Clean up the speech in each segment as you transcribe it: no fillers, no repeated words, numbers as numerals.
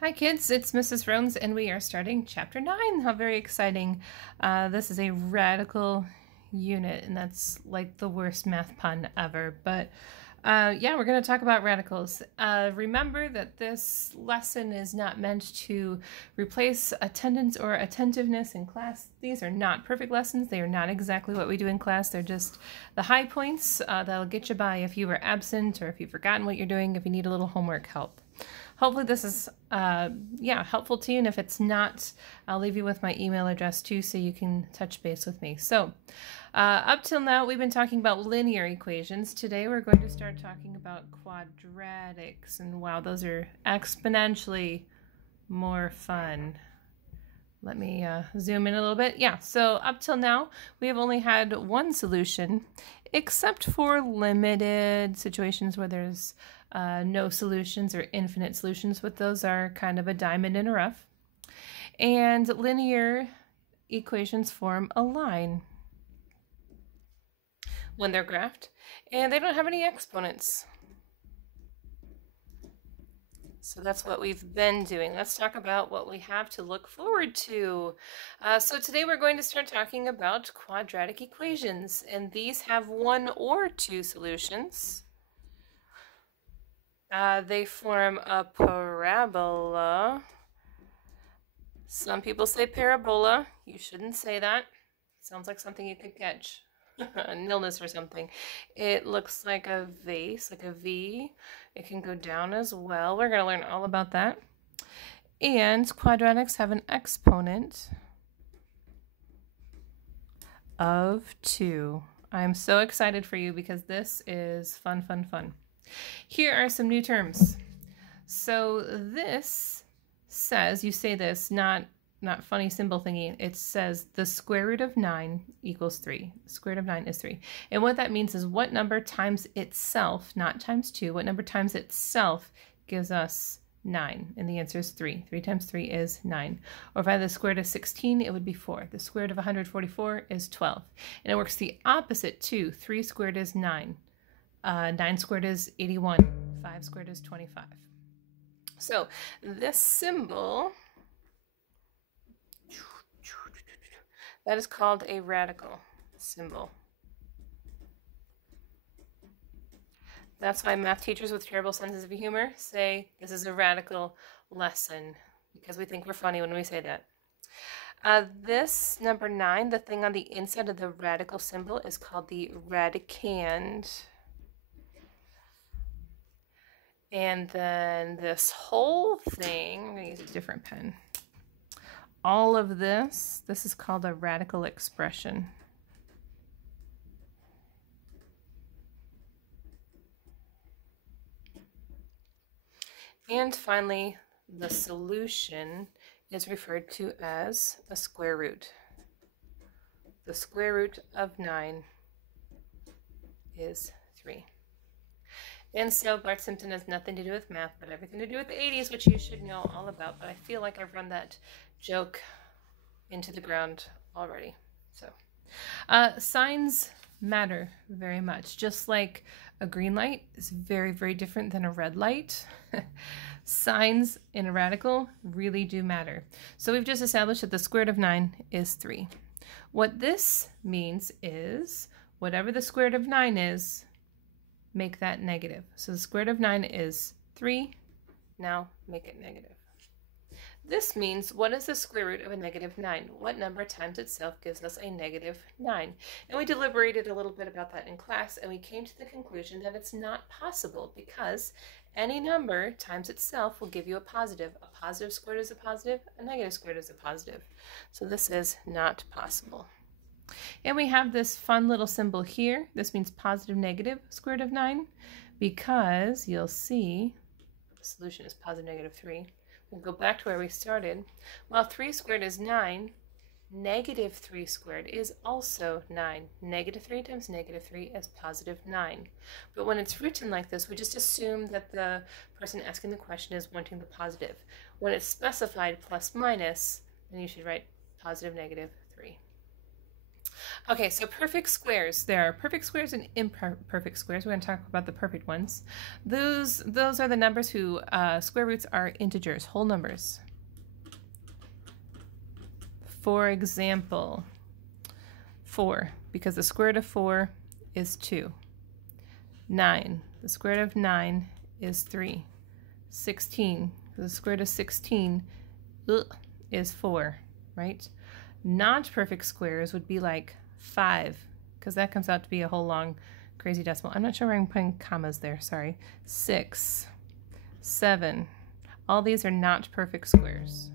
Hi kids, it's Mrs. Rones and we are starting chapter 9. How very exciting. This is a radical unit and that's like the worst math pun ever. But yeah, we're going to talk about radicals. Remember that this lesson is not meant to replace attendance or attentiveness in class. These are not perfect lessons. They are not exactly what we do in class. They're just the high points that'll get you by if you were absent or if you've forgotten what you're doing, if you need a little homework help. Hopefully this is, helpful to you. And if it's not, I'll leave you with my email address too so you can touch base with me. So up till now, we've been talking about linear equations. Today we're going to start talking about quadratics. And wow, those are exponentially more fun. Let me zoom in a little bit. Yeah, so up till now, we have only had one solution, except for limited situations where there's no solutions or infinite solutions, but those are kind of a diamond in a rough. And linear equations form a line when they're graphed, and they don't have any exponents. So that's what we've been doing. Let's talk about what we have to look forward to. So today we're going to start talking about quadratic equations, and these have one or two solutions. They form a parabola. Some people say parabola. You shouldn't say that. Sounds like something you could catch. An illness or something. It looks like a vase, like a V. It can go down as well. We're going to learn all about that. And quadratics have an exponent of 2. I'm so excited for you because this is fun, fun, fun. Here are some new terms. So this says, you say this, not funny symbol thingy, it says the square root of 9 equals 3. The square root of 9 is 3. And what that means is what number times itself, not times 2, what number times itself gives us 9? And the answer is 3. 3 times 3 is 9. Or if I had the square root of 16, it would be 4. The square root of 144 is 12. And it works the opposite too. 3 squared is 9. 9 squared is 81. 5 squared is 25. So this symbol, that is called a radical symbol. That's why math teachers with terrible senses of humor say this is a radical lesson, because we think we're funny when we say that. This number 9, the thing on the inside of the radical symbol, is called the radicand. And then this whole thing, I'm going to use a different pen. All of this is called a radical expression. And finally, the solution is referred to as a square root. The square root of 9 is 3. And so Bart Simpson has nothing to do with math, but everything to do with the 80s, which you should know all about. But I feel like I've run that joke into the ground already. So signs matter very much. Just like a green light is very, very different than a red light. Signs in a radical really do matter. So we've just established that the square root of 9 is 3. What this means is whatever the square root of 9 is, make that negative. So the square root of 9 is 3. Now make it negative. This means, what is the square root of a negative 9? What number times itself gives us a negative 9? And we deliberated a little bit about that in class, and we came to the conclusion that it's not possible because any number times itself will give you a positive. A positive squared is a positive, a negative squared is a positive. So this is not possible. And we have this fun little symbol here. This means positive, negative square root of 9, because you'll see the solution is positive, negative 3. We'll go back to where we started. While 3 squared is 9, negative 3 squared is also 9. Negative 3 times negative 3 is positive 9. But when it's written like this, we just assume that the person asking the question is wanting the positive. When it's specified plus minus, then you should write positive, negative 3. Okay, so perfect squares. There are perfect squares and imperfect squares. We're going to talk about the perfect ones. Those are the numbers whose square roots are integers, whole numbers. For example, 4, because the square root of 4 is 2. 9, the square root of 9 is 3. 16, the square root of 16 is 4, right? Not perfect squares would be like 5, because that comes out to be a whole long crazy decimal. I'm not sure where I'm putting commas there, sorry. 6, 7, all these are not perfect squares.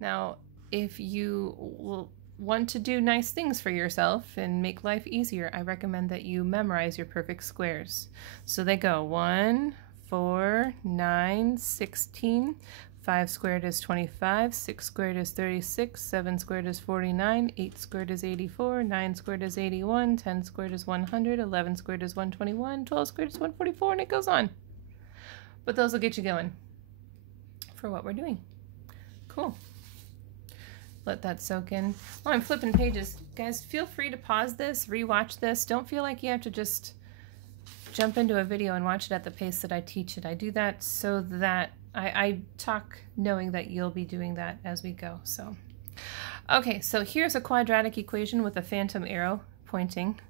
Now, if you want to do nice things for yourself and make life easier, I recommend that you memorize your perfect squares. So they go 1, 4, 9, 16, 5 squared is 25, 6 squared is 36, 7 squared is 49, 8 squared is 84, 9 squared is 81, 10 squared is 100, 11 squared is 121, 12 squared is 144, and it goes on. But those will get you going for what we're doing. Cool. Let that soak in. While I'm flipping pages, guys, feel free to pause this, rewatch this. Don't feel like you have to just jump into a video and watch it at the pace that I teach it. I do that so that I talk knowing that you'll be doing that as we go. So, okay, so here's a quadratic equation with a phantom arrow pointing.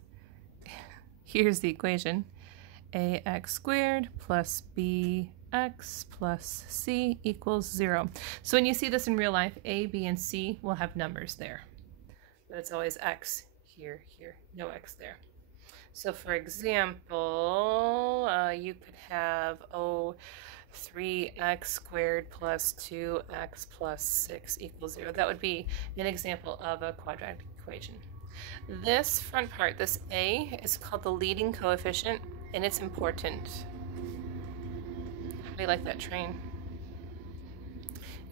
Here's the equation. Ax squared plus bx plus c equals 0. So when you see this in real life, a, b, and c will have numbers there. But it's always x here, here, no x there. So for example, you could have 3x squared plus 2x plus 6 equals 0. That would be an example of a quadratic equation. This front part, this a, is called the leading coefficient, and it's important. How do you like that train?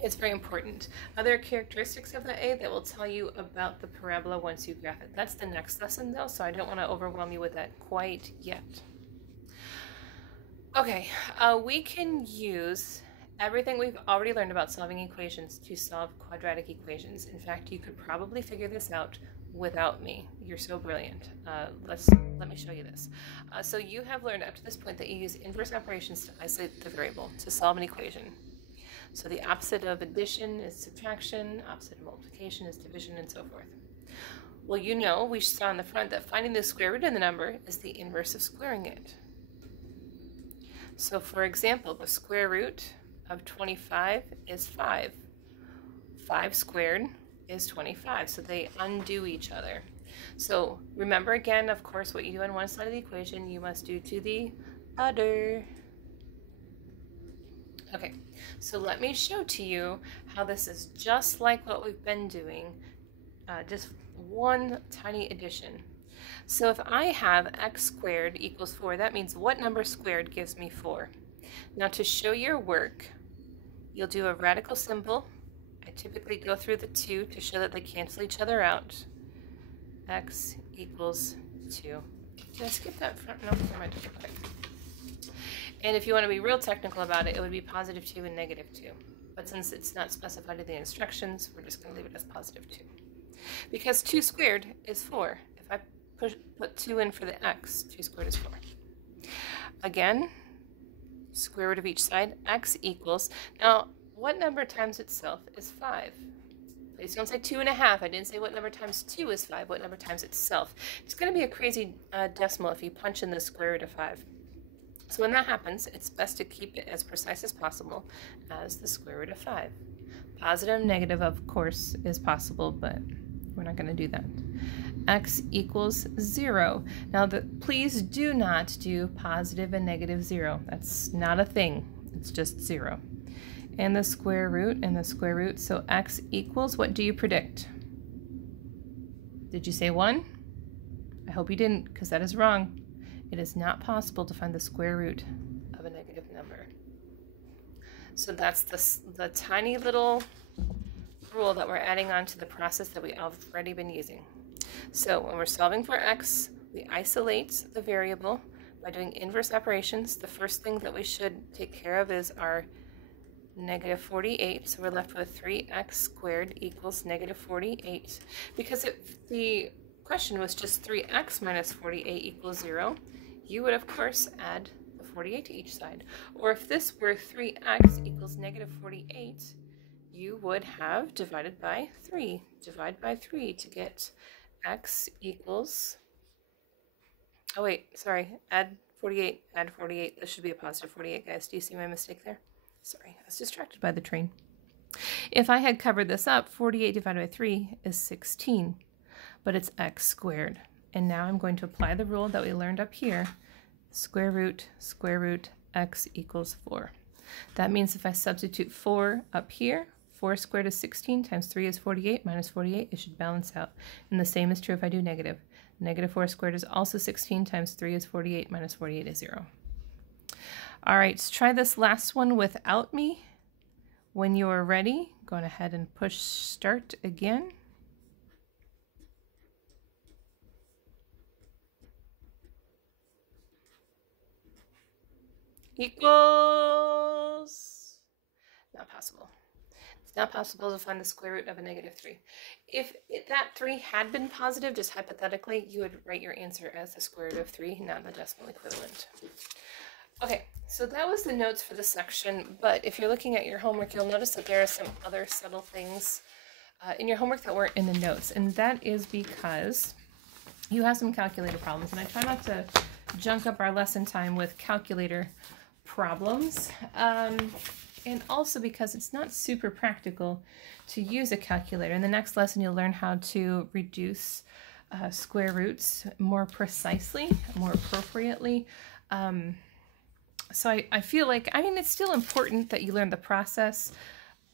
It's very important. Other characteristics of the a that will tell you about the parabola once you graph it. That's the next lesson though, so I don't want to overwhelm you with that quite yet. Okay, we can use everything we've already learned about solving equations to solve quadratic equations. In fact, you could probably figure this out without me. You're so brilliant. Let me show you this. So you have learned up to this point that you use inverse operations to isolate the variable to solve an equation. So the opposite of addition is subtraction, opposite of multiplication is division, and so forth. Well, you know, we saw on the front that finding the square root of the number is the inverse of squaring it. So for example, the square root of 25 is 5. 5 squared is 25, so they undo each other. So remember again, of course, what you do on one side of the equation, you must do to the other. Okay, so let me show to you how this is just like what we've been doing, just one tiny addition. So if I have x squared equals 4, that means what number squared gives me 4? Now to show your work, you'll do a radical symbol. I typically go through the 2 to show that they cancel each other out. X equals 2. Did I skip that front? No, never mind. Okay. And if you want to be real technical about it, it would be positive 2 and negative 2. But since it's not specified in the instructions, we're just going to leave it as positive 2. Because 2 squared is 4. If I put 2 in for the x, 2 squared is 4. Again, square root of each side, x equals, now what number times itself is 5? Please don't say 2.5. I didn't say what number times 2 is 5, what number times itself. It's going to be a crazy decimal if you punch in the square root of 5. So when that happens, it's best to keep it as precise as possible as the square root of 5. Positive, negative, of course, is possible, but we're not going to do that. X equals 0. Now, please do not do positive and negative 0. That's not a thing. It's just 0. And the square root and the square root. So x equals, what do you predict? Did you say 1? I hope you didn't, because that is wrong. It is not possible to find the square root of a negative number. So that's the tiny little rule that we're adding on to the process that we've already been using. So when we're solving for x, we isolate the variable by doing inverse operations. The first thing that we should take care of is our negative 48. So we're left with 3x squared equals negative 48. Because if the question was just 3x minus 48 equals 0, you would, of course, add the 48 to each side. Or if this were 3x equals negative 48, you would have divided by 3. Divide by 3 to get x equals... Oh wait, sorry, add 48, add 48. This should be a positive 48, guys. Do you see my mistake there? Sorry, I was distracted by the train. If I had covered this up, 48 divided by 3 is 16, but it's x squared. And now I'm going to apply the rule that we learned up here. Square root, x equals 4. That means if I substitute 4 up here, 4 squared is 16 times 3 is 48 minus 48, it should balance out. And the same is true if I do negative. Negative 4 squared is also 16 times 3 is 48 minus 48 is 0. All right, let's try this last one without me. When you are ready, go ahead and push start again. Equals... Not possible. It's not possible to find the square root of a negative 3. If that 3 had been positive, just hypothetically, you would write your answer as the square root of 3, not the decimal equivalent. Okay, so that was the notes for this section, but if you're looking at your homework, you'll notice that there are some other subtle things in your homework that weren't in the notes, and that is because you have some calculator problems, and I try not to junk up our lesson time with calculator problems. And also because it's not super practical to use a calculator. In the next lesson, you'll learn how to reduce square roots more precisely, more appropriately. So I feel like, I mean, it's still important that you learn the process,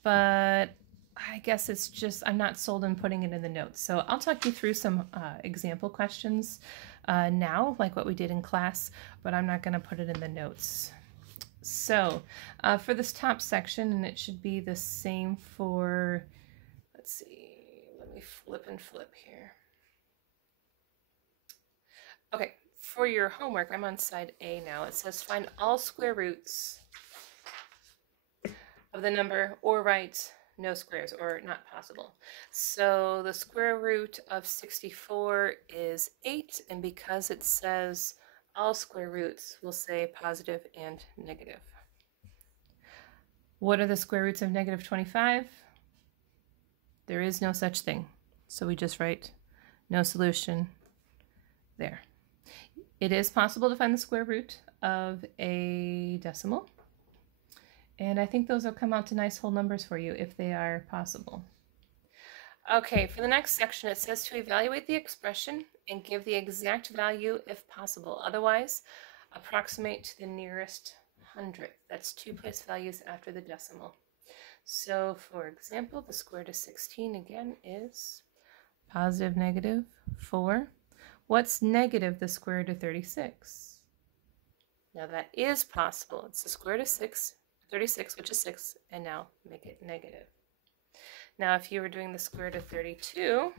but I guess it's just, I'm not sold on putting it in the notes. So I'll talk you through some example questions now, like what we did in class, but I'm not going to put it in the notes. So for this top section, and it should be the same for, let's see, let me flip here. Okay, for your homework, I'm on side A now. It says find all square roots of the number or write no squares or not possible. So the square root of 64 is 8, and because it says all square roots, we'll say positive and negative. What are the square roots of negative 25? There is no such thing. So we just write no solution there. It is possible to find the square root of a decimal. And I think those will come out to nice whole numbers for you if they are possible. Okay, for the next section, it says to evaluate the expression and give the exact value if possible. Otherwise, approximate to the nearest hundredth. That's 2 place values after the decimal. So, for example, the square root of 16 again is positive negative 4. What's negative the square root of 36? Now that is possible. It's the square root of 36, which is 6, and now make it negative. Now, if you were doing the square root of 32,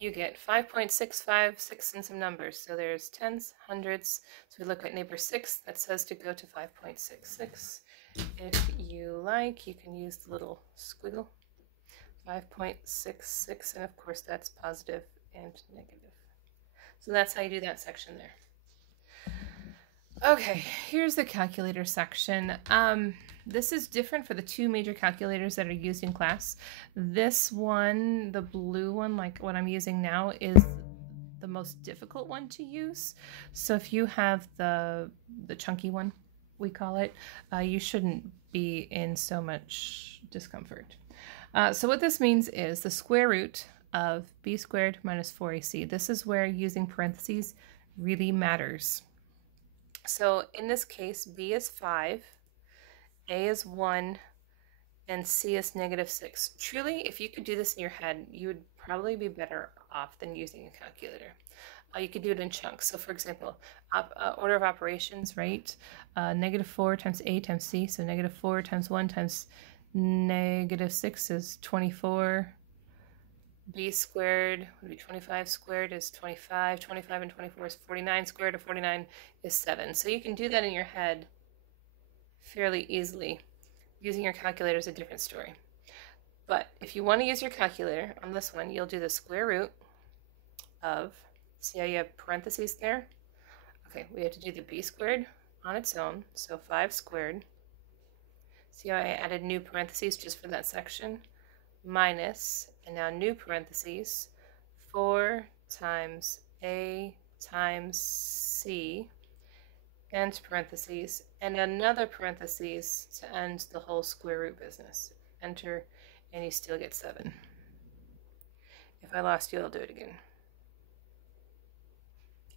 you get 5.656 and some numbers. So there's tens, hundreds. So we look at neighbor 6. That says to go to 5.66. If you like, you can use the little squiggle. 5.66, and of course that's positive and negative. So that's how you do that section there. Okay, here's the calculator section. This is different for the 2 major calculators that are used in class. This one, the blue one, like what I'm using now, is the most difficult one to use. So if you have the chunky one, we call it, you shouldn't be in so much discomfort. So what this means is the square root of b squared minus 4ac. This is where using parentheses really matters. So in this case, b is 5, a is 1, and c is negative 6. Truly, if you could do this in your head, you would probably be better off than using a calculator. You could do it in chunks. So for example, order of operations, right? Negative 4 times a times c, so negative 4 times 1 times negative 6 is 24. b squared would be 25 squared is 25. 25 and 24 is 49 squared, or 49 is 7. So you can do that in your head fairly easily. Using your calculator is a different story. But if you want to use your calculator on this one, you'll do the square root of, see how you have parentheses there? Okay, we have to do the b squared on its own, so 5 squared. See how I added new parentheses just for that section? Minus, and now new parentheses, 4 times a times c, end parentheses, and another parentheses to end the whole square root business. Enter, and you still get 7. If I lost you, I'll do it again.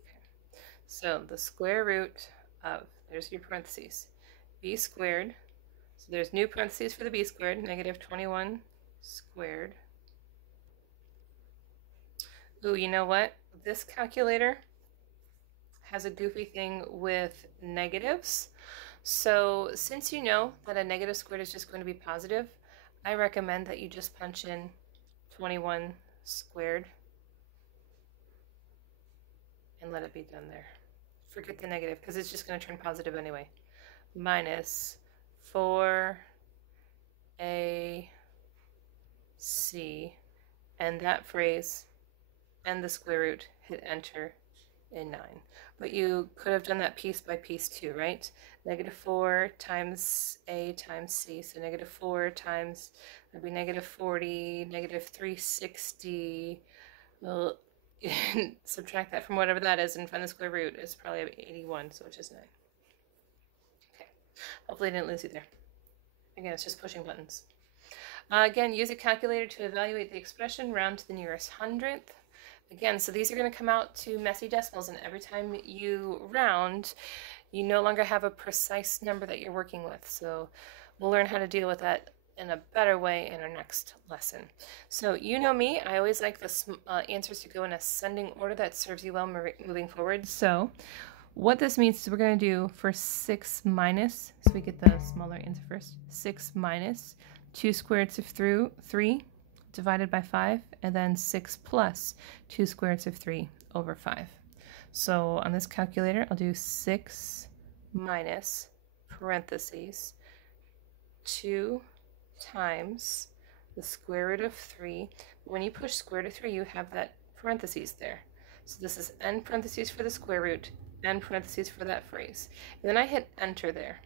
Okay. So the square root of, there's your parentheses, b squared, so there's new parentheses for the b squared, negative 21 squared. Ooh, you know what? This calculator has a goofy thing with negatives. So since you know that a negative squared is just going to be positive, I recommend that you just punch in 21 squared and let it be done there. Forget the negative because it's just going to turn positive anyway. Minus 4ac, and that phrase and the square root, hit enter in 9. But you could have done that piece by piece too, right? Negative 4 times a times c, so negative 4 times, that'd be negative 40, negative 360. Well, subtract that from whatever that is and find the square root. It's probably 81, so it's just 9. Okay, hopefully I didn't lose you there. Again, it's just pushing buttons. Again, use a calculator to evaluate the expression, round to the nearest hundredth. Again, so these are going to come out to messy decimals, and every time you round, you no longer have a precise number that you're working with. So we'll learn how to deal with that in a better way in our next lesson. So you know me, I always like the answers to go in ascending order. That serves you well moving forward. So what this means is we're going to do for 6 minus, so we get the smaller answer first, 6 minus 2 square roots of 3 divided by 5, and then 6 plus 2 square roots of 3 over 5. So on this calculator, I'll do 6 minus parentheses 2 times the square root of 3. When you push square root of 3, you have that parentheses there. So this is n parentheses for the square root, n parentheses for that phrase. And then I hit enter there.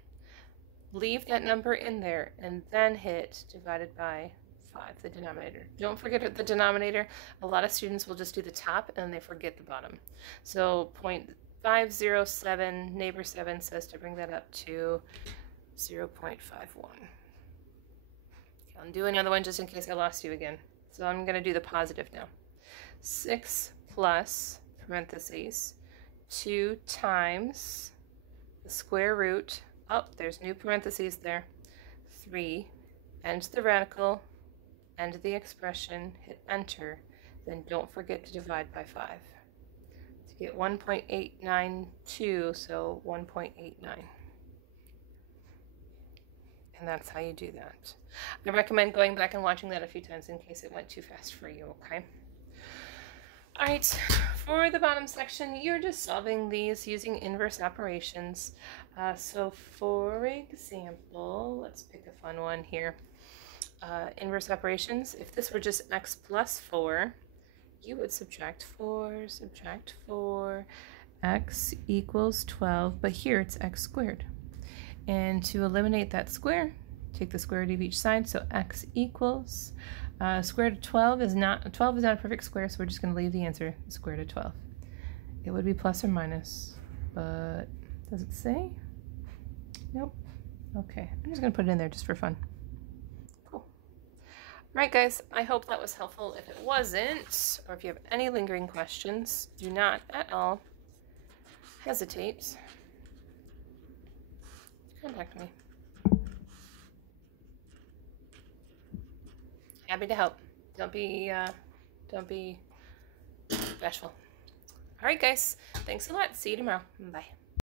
Leave that number in there, and then hit divided by 5, the denominator. Don't forget the denominator. A lot of students will just do the top and they forget the bottom. So 0.507, neighbor 7 says to bring that up to 0.51. Okay, I'll do another one just in case I lost you again. So I'm going to do the positive now. 6 plus parentheses 2 times the square root, there's new parentheses there, 3, and the radical, end the expression, hit enter, then don't forget to divide by 5 to get 1.892, so 1.89. And that's how you do that. I recommend going back and watching that a few times in case it went too fast for you, okay? All right, for the bottom section, you're just solving these using inverse operations. So for example, let's pick a fun one here. Inverse operations, if this were just x plus 4, you would subtract 4, x equals 12, but here it's x squared. And to eliminate that square, take the square root of each side, so x equals, square root of 12 is not a perfect square, so we're just going to leave the answer, square root of 12. It would be plus or minus, but does it say? Nope. Okay, I'm just going to put it in there just for fun. Right, guys, I hope that was helpful. If it wasn't, or if you have any lingering questions, do not at all hesitate to contact me. Happy to help. Don't be bashful. All right, guys, thanks a lot. See you tomorrow. Bye.